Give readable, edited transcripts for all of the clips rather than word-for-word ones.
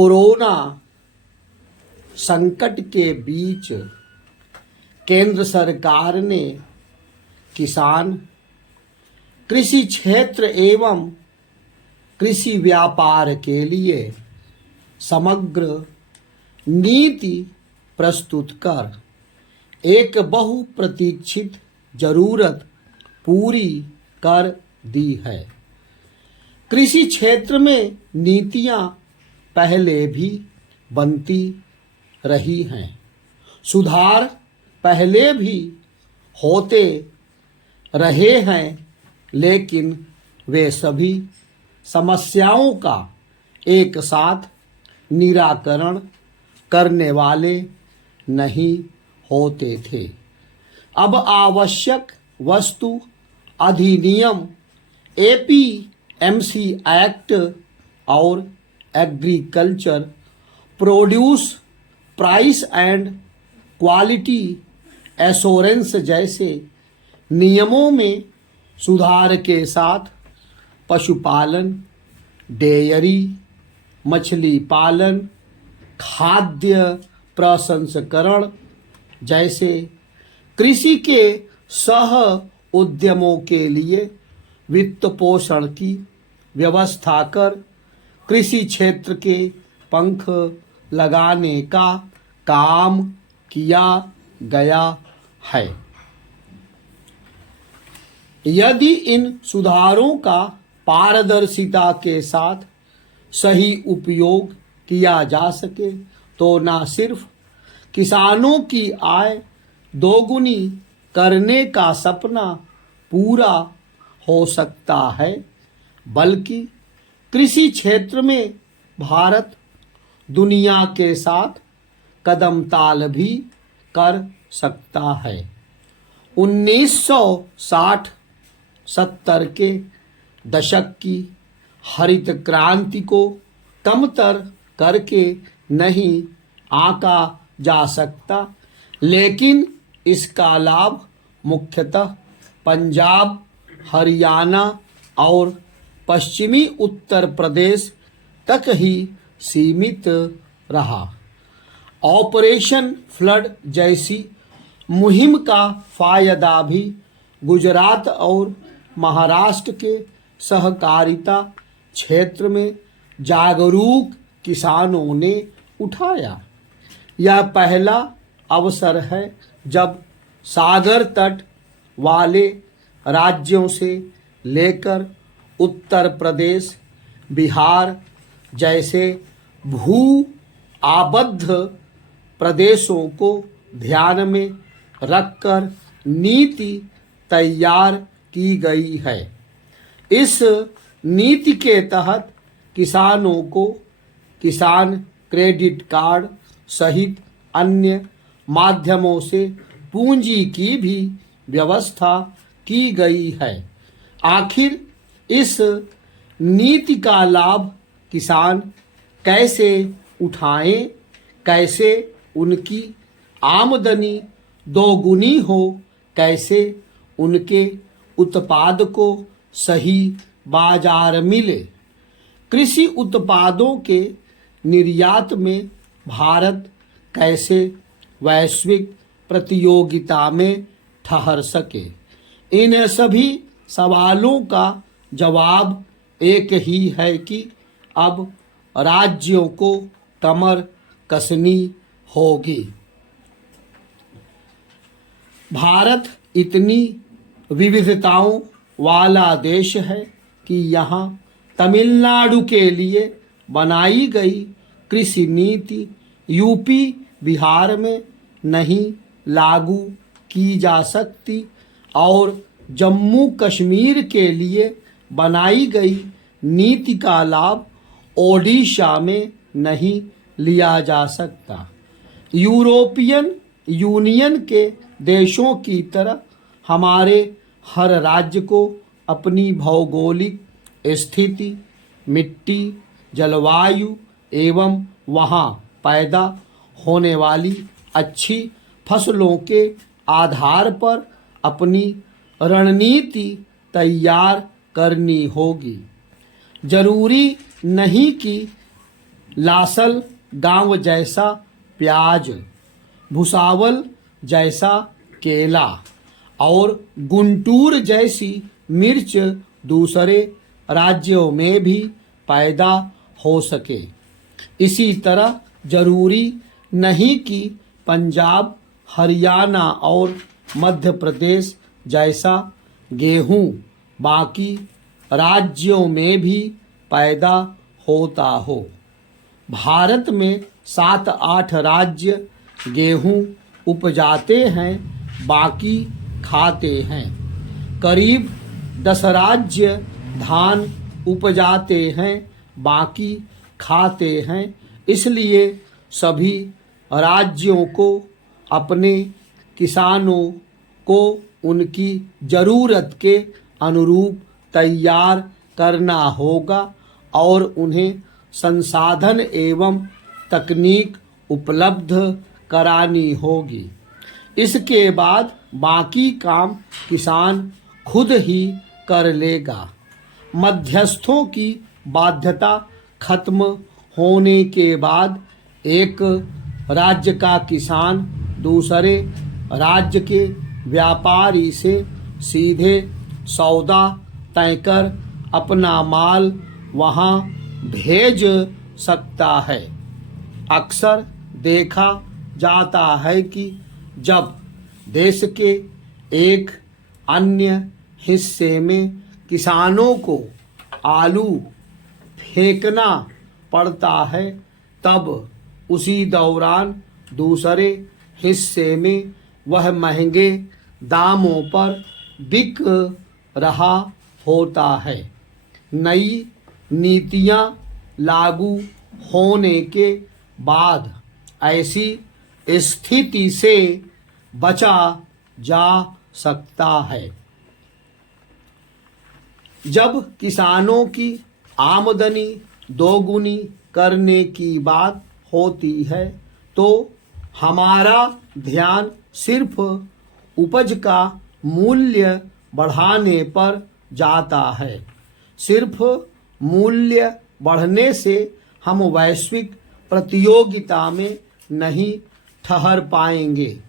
Corona संकट के बीच केंद्र सरकार ने किसान, कृषि क्षेत्र एवं कृषि व्यापार के लिए समग्र नीति प्रस्तुत कर एक बहुप्रतीक्षित जरूरत पूरी कर दी है। कृषि क्षेत्र में नीतियां पहले भी बनती रही हैं, सुधार पहले भी होते रहे हैं, लेकिन वे सभी समस्याओं का एक साथ निराकरण करने वाले नहीं होते थे। अब आवश्यक वस्तु अधिनियम एपीएमसी एक्ट और agriculture produce price and quality assurance जैसे नियमों में सुधार के साथ पशुपालन, डेयरी, मछली पालन, खाद्य प्रसंस्करण जैसे कृषि के सह उद्यमों के लिए वित्त पोषण की व्यवस्था कर कृषि क्षेत्र के पंख लगाने का काम किया गया है। यदि इन सुधारों का पारदर्शिता के साथ सही उपयोग किया जा सके तो न सिर्फ किसानों की आय दोगुनी करने का सपना पूरा हो सकता है, बल्कि कृषि क्षेत्र में भारत दुनिया के साथ कदम ताल भी कर सकता है। 1960-70 के दशक की हरित क्रांति को कमतर करके नहीं आंका जा सकता, लेकिन इसका लाभ मुख्यतः पंजाब, हरियाणा और पश्चिमी उत्तर प्रदेश तक ही सीमित रहा। ऑपरेशन फ्लड जैसी मुहिम का फायदा भी गुजरात और महाराष्ट्र के सहकारिता क्षेत्र में जागरूक किसानों ने उठाया। यह पहला अवसर है जब सागर तट वाले राज्यों से लेकर उत्तर प्रदेश, बिहार जैसे भू आबद्ध प्रदेशों को ध्यान में रखकर नीति तैयार की गई है। इस नीति के तहत किसानों को किसान क्रेडिट कार्ड सहित अन्य माध्यमों से पूंजी की भी व्यवस्था की गई है। आखिर इस नीति का लाभ किसान कैसे उठाएं, कैसे उनकी आमदनी दोगुनी हो, कैसे उनके उत्पाद को सही बाजार मिले। कृषि उत्पादों के निर्यात में भारत कैसे वैश्विक प्रतियोगिता में ठहर सके, इन सभी सवालों का जवाब एक ही है कि अब राज्यों को कमर कसनी होगी। भारत इतनी विविधताओं वाला देश है कि यहाँ तमिलनाडु के लिए बनाई गई कृषि नीति यूपी, बिहार में नहीं लागू की जा सकती और जम्मू कश्मीर के लिए बनाई गई नीति का लाभ ओडिशा में नहीं लिया जा सकता। यूरोपियन यूनियन के देशों की तरह हमारे हर राज्य को अपनी भौगोलिक स्थिति, मिट्टी, जलवायु एवं वहाँ पैदा होने वाली अच्छी फसलों के आधार पर अपनी रणनीति तैयार करनी होगी। जरूरी नहीं कि लासल गांव जैसा प्याज, भुसावल जैसा केला और गुंटूर जैसी मिर्च दूसरे राज्यों में भी पैदा हो सके। इसी तरह जरूरी नहीं कि पंजाब, हरियाणा और मध्य प्रदेश जैसा गेहूं बाकी राज्यों में भी पैदा होता हो। भारत में 7-8 राज्य गेहूं उपजाते हैं, बाकी खाते हैं। करीब 10 राज्य धान उपजाते हैं, बाकी खाते हैं। इसलिए सभी राज्यों को अपने किसानों को उनकी ज़रूरत के अनुरूप तैयार करना होगा और उन्हें संसाधन एवं तकनीक उपलब्ध करानी होगी। इसके बाद बाकी काम किसान खुद ही कर लेगा। मध्यस्थों की बाध्यता खत्म होने के बाद एक राज्य का किसान दूसरे राज्य के व्यापारी से सीधे सौदा तय कर अपना माल वहां भेज सकता है। अक्सर देखा जाता है कि जब देश के एक अन्य हिस्से में किसानों को आलू फेंकना पड़ता है, तब उसी दौरान दूसरे हिस्से में वह महंगे दामों पर बिक रहा होता है। नई नीतियां लागू होने के बाद ऐसी स्थिति से बचा जा सकता है। जब किसानों की आमदनी दोगुनी करने की बात होती है तो हमारा ध्यान सिर्फ उपज का मूल्य बढ़ाने पर जाता है। सिर्फ मूल्य बढ़ने से हम वैश्विक प्रतियोगिता में नहीं ठहर पाएंगे।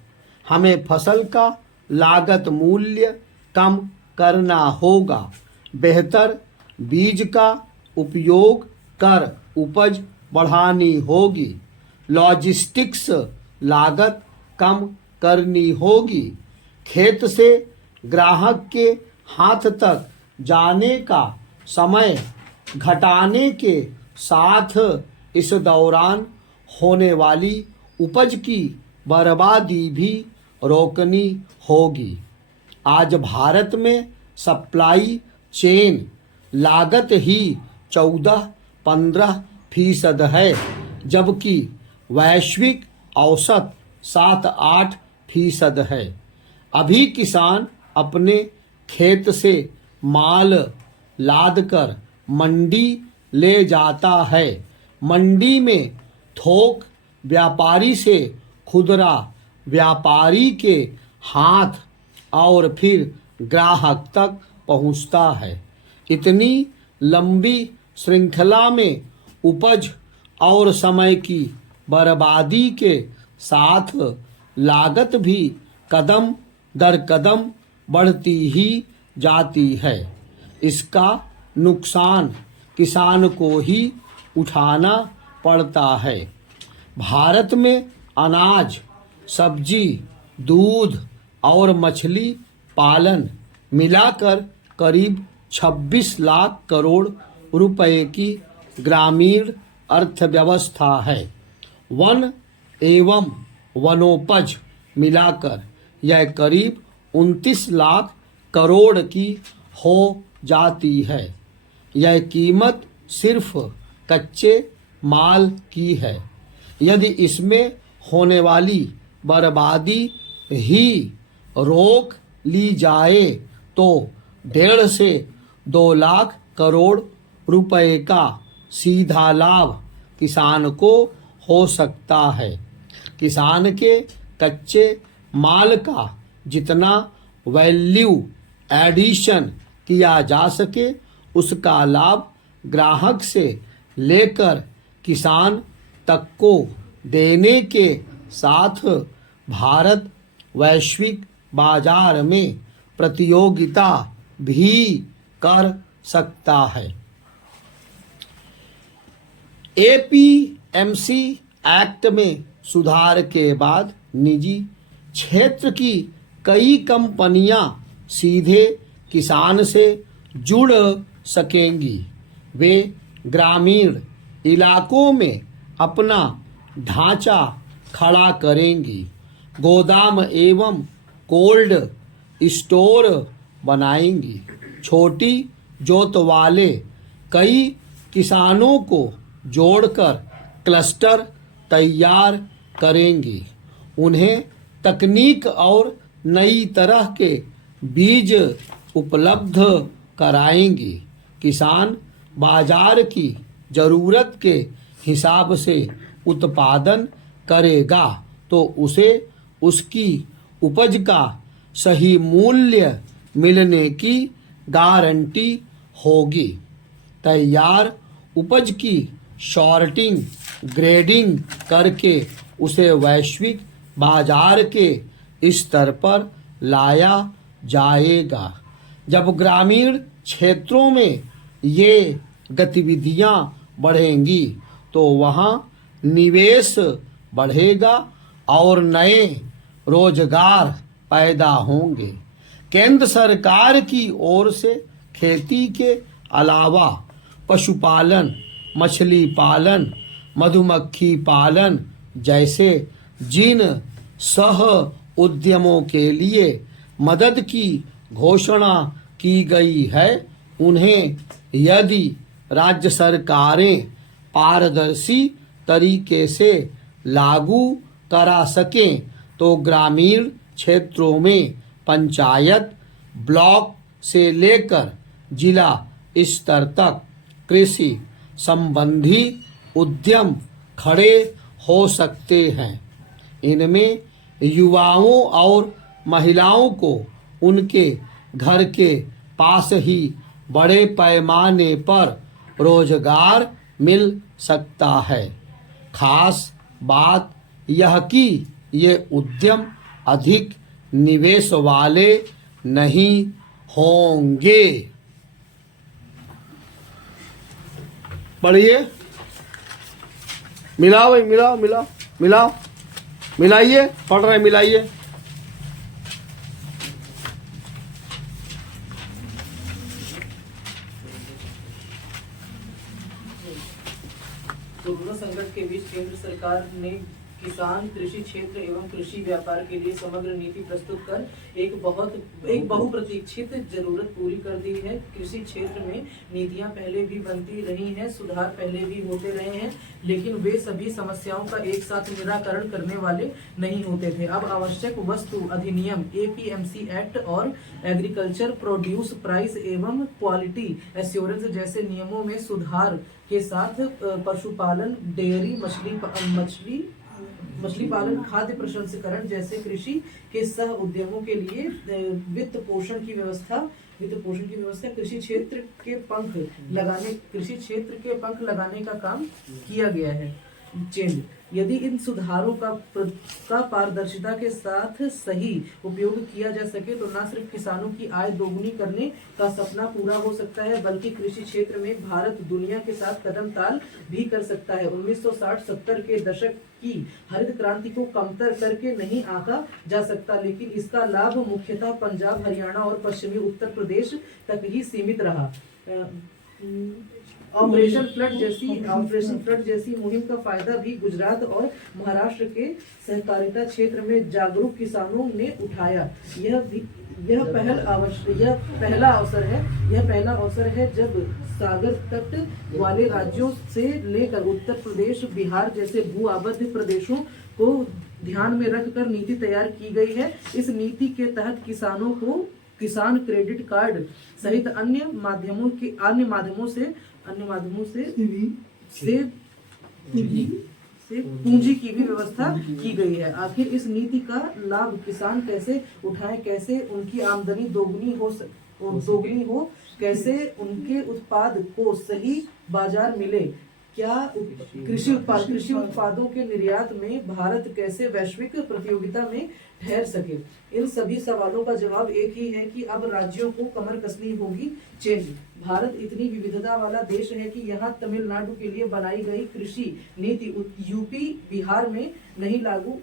हमें फसल का लागत मूल्य कम करना होगा, बेहतर बीज का उपयोग कर उपज बढ़ानी होगी, लॉजिस्टिक्स लागत कम करनी होगी, खेत से ग्राहक के हाथ तक जाने का समय घटाने के साथ इस दौरान होने वाली उपज की बर्बादी भी रोकनी होगी। आज भारत में सप्लाई चेन लागत ही 14-15% है, जबकि वैश्विक औसत 7-8% है। अभी किसान अपने खेत से माल लादकर मंडी ले जाता है। मंडी में थोक व्यापारी से खुदरा व्यापारी के हाथ और फिर ग्राहक तक पहुंचता है। इतनी लंबी श्रृंखला में उपज और समय की बर्बादी के साथ लागत भी कदम दर कदम बढ़ती ही जाती है। इसका नुकसान किसान को ही उठाना पड़ता है। भारत में अनाज, सब्जी, दूध और मछली पालन मिलाकर करीब 26 लाख करोड़ रुपए की ग्रामीण अर्थव्यवस्था है। वन एवं वनोपज मिलाकर यह करीब 29 लाख करोड़ की हो जाती है। यह कीमत सिर्फ कच्चे माल की है। यदि इसमें होने वाली बर्बादी ही रोक ली जाए तो 1.5 से 2 लाख करोड़ रुपए का सीधा लाभ किसान को हो सकता है। किसान के कच्चे माल का जितना वैल्यू एडिशन किया जा सके उसका लाभ ग्राहक से लेकर किसान तक को देने के साथ भारत वैश्विक बाजार में प्रतियोगिता भी कर सकता है। एपीएमसी एक्ट में सुधार के बाद निजी क्षेत्र की कई कंपनियां सीधे किसान से जुड़ सकेंगी। वे ग्रामीण इलाकों में अपना ढांचा खड़ा करेंगी, गोदाम एवं कोल्ड स्टोर बनाएंगी। छोटी जोत वाले कई किसानों को जोड़कर क्लस्टर तैयार करेंगी। उन्हें तकनीक और नई तरह के बीज उपलब्ध कराएंगी। किसान बाजार की जरूरत के हिसाब से उत्पादन करेगा तो उसे उसकी उपज का सही मूल्य मिलने की गारंटी होगी। तैयार उपज की शॉर्टिंग, ग्रेडिंग करके उसे वैश्विक बाजार के स्तर पर लाया जाएगा। जब ग्रामीण क्षेत्रों में ये गतिविधियां बढ़ेंगी तो वहां निवेश बढ़ेगा और नए रोजगार पैदा होंगे। केंद्र सरकार की ओर से खेती के अलावा पशुपालन, मछली पालन, मधुमक्खी पालन जैसे जिन सह उद्यमों के लिए मदद की घोषणा की गई है, उन्हें यदि राज्य सरकारें पारदर्शी तरीके से लागू करा सकें तो ग्रामीण क्षेत्रों में पंचायत, ब्लॉक से लेकर जिला स्तर तक कृषि संबंधी उद्यम खड़े हो सकते हैं। इनमें युवाओं और महिलाओं को उनके घर के पास ही बड़े पैमाने पर रोजगार मिल सकता है। खास बात यह कि ये उद्यम अधिक निवेश वाले नहीं होंगे। पढ़िए, मिलाओ भाई, मिलाओ मिलाओ मिलाओ, मिलाइए, पढ़ रहे मिलाइए। कोरोना संकट के बीच केंद्र सरकार ने किसान, कृषि क्षेत्र एवं कृषि व्यापार के लिए समग्र नीति प्रस्तुत कर एक बहुप्रतीक्षित जरूरत पूरी कर दी है। कृषि क्षेत्र में नीतियां पहले भी बनती रही हैं, सुधार पहले भी होते रहे हैं, लेकिन वे सभी समस्याओं का एक साथ निराकरण करने वाले नहीं होते थे। अब आवश्यक वस्तु अधिनियम, एपीएमसी एक्ट और एग्रीकल्चर प्रोड्यूस प्राइस एवं क्वालिटी एश्योरेंस जैसे नियमों में सुधार के साथ पशुपालन, डेयरी, मछली पालन, खाद्य प्रसंस्करण जैसे कृषि के सह उद्यमों के लिए वित्त पोषण की व्यवस्था कृषि क्षेत्र के पंख लगाने का काम किया गया है। चेंज, यदि इन सुधारों का पारदर्शिता के साथ सही उपयोग किया जा सके तो न सिर्फ किसानों की आय दोगुनी करने का सपना पूरा हो सकता है, बल्कि कृषि क्षेत्र में भारत दुनिया के साथ कदम ताल भी कर सकता है। 1960-70 के दशक की हरित क्रांति को कमतर करके नहीं आंका जा सकता, लेकिन इसका लाभ मुख्यतः पंजाब, हरियाणा और पश्चिमी उत्तर प्रदेश तक ही सीमित रहा। ऑपरेशन फ्लड जैसी मुहिम का फायदा भी गुजरात और महाराष्ट्र के सहकारिता क्षेत्र में जागरूक किसानों ने उठाया। यह पहला अवसर है जब सागर तट वाले राज्यों से लेकर उत्तर प्रदेश, बिहार जैसे भू आबद्ध प्रदेशों को ध्यान में रखकर नीति तैयार की गई है। इस नीति के तहत किसानों को किसान क्रेडिट कार्ड सहित अन्य माध्यमों से पूंजी की भी व्यवस्था की गई है। आखिर इस नीति का लाभ किसान कैसे उठाएं, कैसे उनकी आमदनी दोगुनी हो, कैसे उनके उत्पाद को सही बाजार मिले, क्या कृषि उत्पादों के निर्यात में भारत कैसे वैश्विक प्रतियोगिता में ठहर सके। इन सभी सवालों का जवाब एक ही है कि अब राज्यों को कमर कसनी होगी। चेंज। भारत इतनी विविधता वाला देश है कि यहाँ तमिलनाडु के लिए बनाई गई कृषि नीति यूपी बिहार में नहीं लागू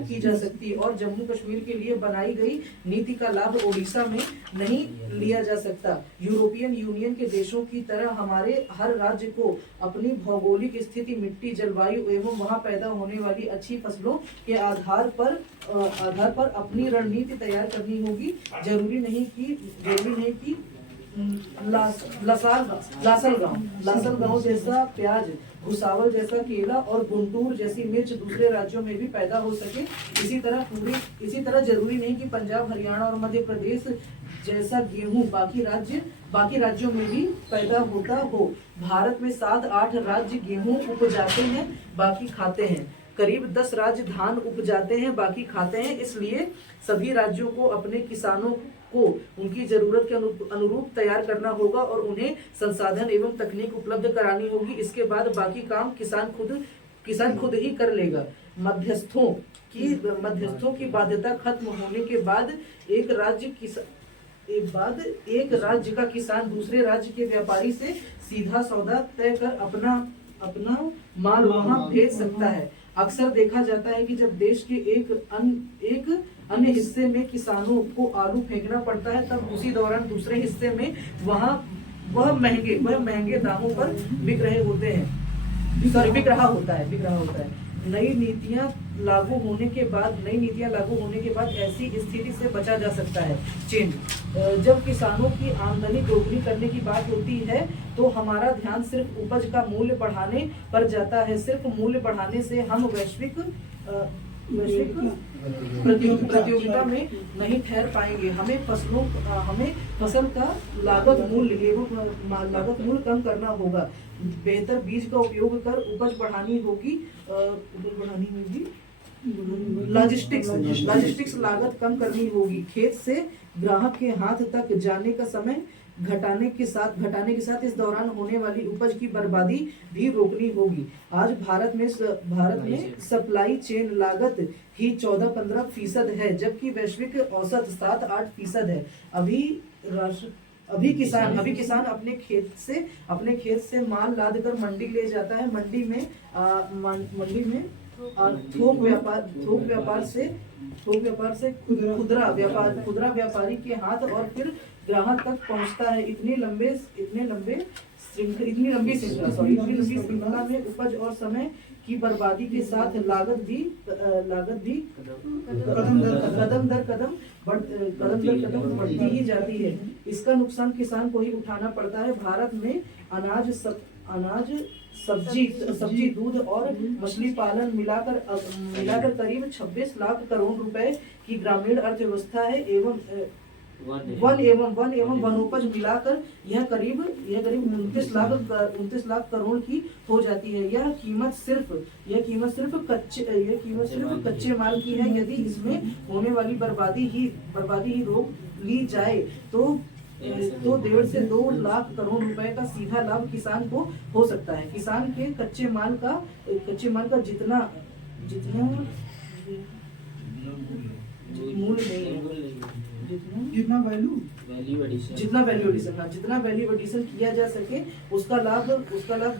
की जा सकती और जम्मू कश्मीर के लिए बनाई गई नीति का लाभ ओडिशा में नहीं लिया जा सकता। यूरोपियन यूनियन के देशों की तरह हमारे हर राज्य को अपनी भौगोलिक स्थिति, मिट्टी, जलवायु एवं वहां पैदा होने वाली अच्छी फसलों के आधार पर अपनी रणनीति तैयार करनी होगी। जरूरी नहीं कि लासल गांव जैसा प्याज, भुसावल जैसा केला और गुंटूर जैसी मिर्च दूसरे राज्यों में भी पैदा हो सके। इसी तरह जरूरी नहीं कि पंजाब, हरियाणा और मध्य प्रदेश जैसा गेहूं बाकी राज्यों में भी पैदा होता हो। भारत में 7-8 राज्य गेहूं उपजाते हैं, बाकी खाते हैं। करीब 10 राज्य धान उपजाते हैं, बाकी खाते हैं। इसलिए सभी राज्यों को अपने किसानों को उनकी जरूरत के अनुरूप तैयार करना होगा और उन्हें संसाधन एवं तकनीक उपलब्ध करानी होगी। इसके बाद बाकी काम किसान खुद ही कर लेगा। मध्यस्थों की बाध्यता खत्म होने के बाद एक राज्य का किसान दूसरे राज्य के व्यापारी से सीधा सौदा तय कर अपना माल वहां भेज सकता है। अक्सर देखा जाता है कि जब देश के एक अन्य हिस्से में किसानों को आलू फेंकना पड़ता है, तब उसी दौरान दूसरे हिस्से में वह महंगे दामों पर बिक रहा होता है। नई नीतियां लागू होने के बाद ऐसी स्थिति से बचा जा सकता है। चेंज। जब किसानों की आमदनी दोगुनी करने की बात होती है तो हमारा ध्यान सिर्फ उपज का मूल्य बढ़ाने पर जाता है। सिर्फ मूल्य बढ़ाने से हम वैश्विक प्रतियोगिता में नहीं ठहर पाएंगे। हमें फसल का लागत मूल्य कम करना होगा। बेहतर बीज का उपयोग कर उपज बढ़ानी होगी। लॉजिस्टिक्स लागत कम करनी होगी। खेत से ग्राहक के हाथ तक जाने का समय घटाने के साथ इस दौरान होने वाली उपज की बर्बादी भी रोकनी होगी। आज भारत में सप्लाई चेन लागत ही 14-15% है, जबकि वैश्विक औसत 7-8% है। अभी किसान अपने खेत से माल लाद कर मंडी ले जाता है। मंडी में थोक व्यापार से खुदरा व्यापारी के हाथ और फिर ग्राहक तक पहुंचता है। इतनी लंबी श्रृंखला में उपज और समय की बर्बादी के साथ लागत भी कदम दर कदम बढ़ती ही जाती है। इसका नुकसान किसान को ही उठाना पड़ता है। भारत में अनाज, सब्जी, दूध और मछली पालन मिलाकर करीब 26 लाख करोड़ रुपए की ग्रामीण अर्थव्यवस्था है एवं वनोपज मिलाकर यह करीब 29 लाख करोड़ की हो जाती है। यह कीमत सिर्फ कच्चे माल की है। यदि इसमें होने वाली बर्बादी ही रोक ली जाए तो 1.5 से 2 लाख करोड़ रुपए का सीधा लाभ किसान को हो सकता है। किसान के कच्चे माल का जितना मूल्य नहीं है, जितना वैल्यू एडिशन किया जा सके उसका लाभ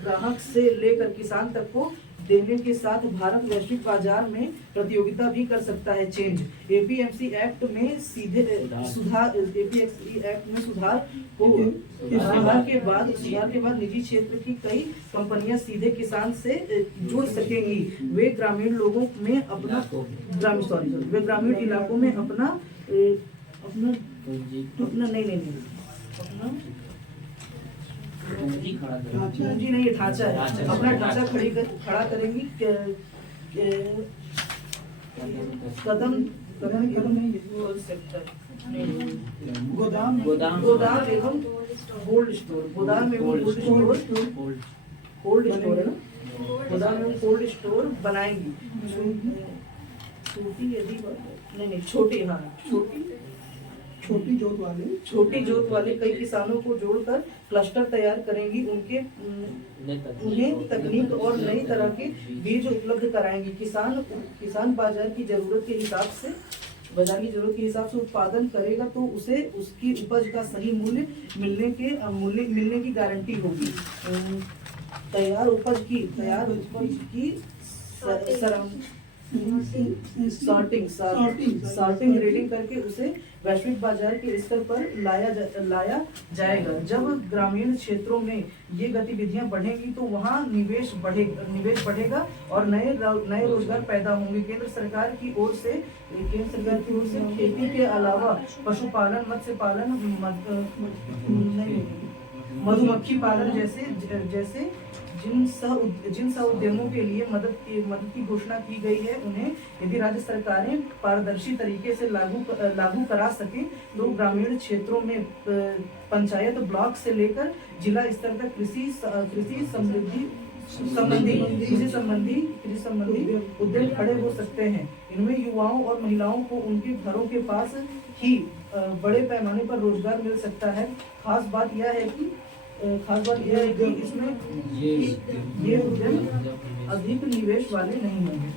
ग्राहक से लेकर किसान तक को देने के साथ भारत वैश्विक बाजार में प्रतियोगिता भी कर सकता है। चेंज। एपीएमसी एक्ट में सुधार के बाद निजी क्षेत्र की कई कंपनियां सीधे किसान से जुड़ सकेंगी। वे ग्रामीण इलाकों में अपना पूंजी नहीं ढांचा है, अपना ढांचा खड़ा करेंगी। कदम गोदाम एवं कोल्ड स्टोर है ना, गोदाम एवं कोल्ड स्टोर बनाएंगी। छोटी छोटी जोत वाले कई किसानों को जोड़कर क्लस्टर तैयार करेंगी, उन्हें तकनीक और नई तरह के बीज उपलब्ध कराएंगी। किसान बाजार की जरूरत के हिसाब से उत्पादन करेगा तो उसे उसकी उपज का सही मूल्य मिलने की गारंटी होगी। तैयार उपज की सॉर्टिंग रेटिंग करके उसे वैश्विक बाजार के स्तर पर लाया जाएगा। जब ग्रामीण क्षेत्रों में ये गतिविधियां बढ़ेंगी तो वहां निवेश बढ़ेगा और नए रोजगार पैदा होंगे। केंद्र सरकार की ओर से खेती के अलावा पशुपालन, मत्स्य पालन, मधुमक्खी पालन जैसे जिन सह उद्यमों के लिए मदद की घोषणा की गई है, उन्हें यदि राज्य सरकारें पारदर्शी तरीके से लागू करा सके तो ग्रामीण क्षेत्रों में पंचायत ब्लॉक से लेकर जिला स्तर तक कृषि संबंधी उद्यम खड़े हो सकते हैं। इनमें युवाओं और महिलाओं को उनके घरों के पास ही बड़े पैमाने पर रोजगार मिल सकता है। खास बात यह है कि इसमें ये उद्यम अधिक निवेश वाले नहीं होंगे।